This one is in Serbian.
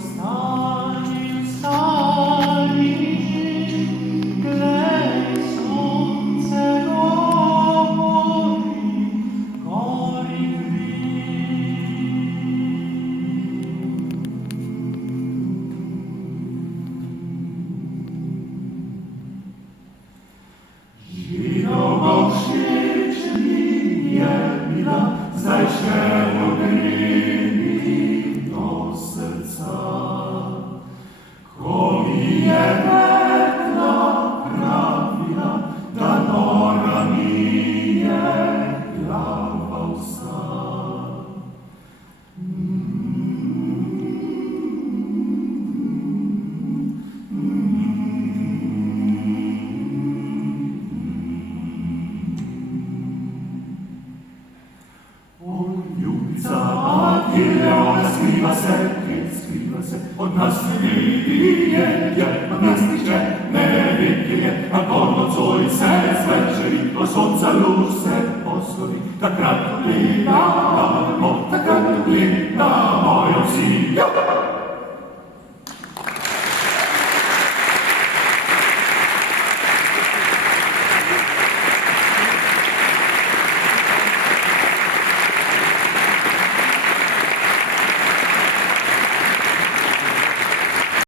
Stani, stani, klej słońce gori Zimą krzyczy Emila, zdaj się ogrymi do serca. Komije pekla prawila, da nora mije plawał sam. Achilleona skriva se, od nas ne vije, od nas niče ne vidje, a polnoć se zvečeri, od sonca luž se poslovi, takrat lina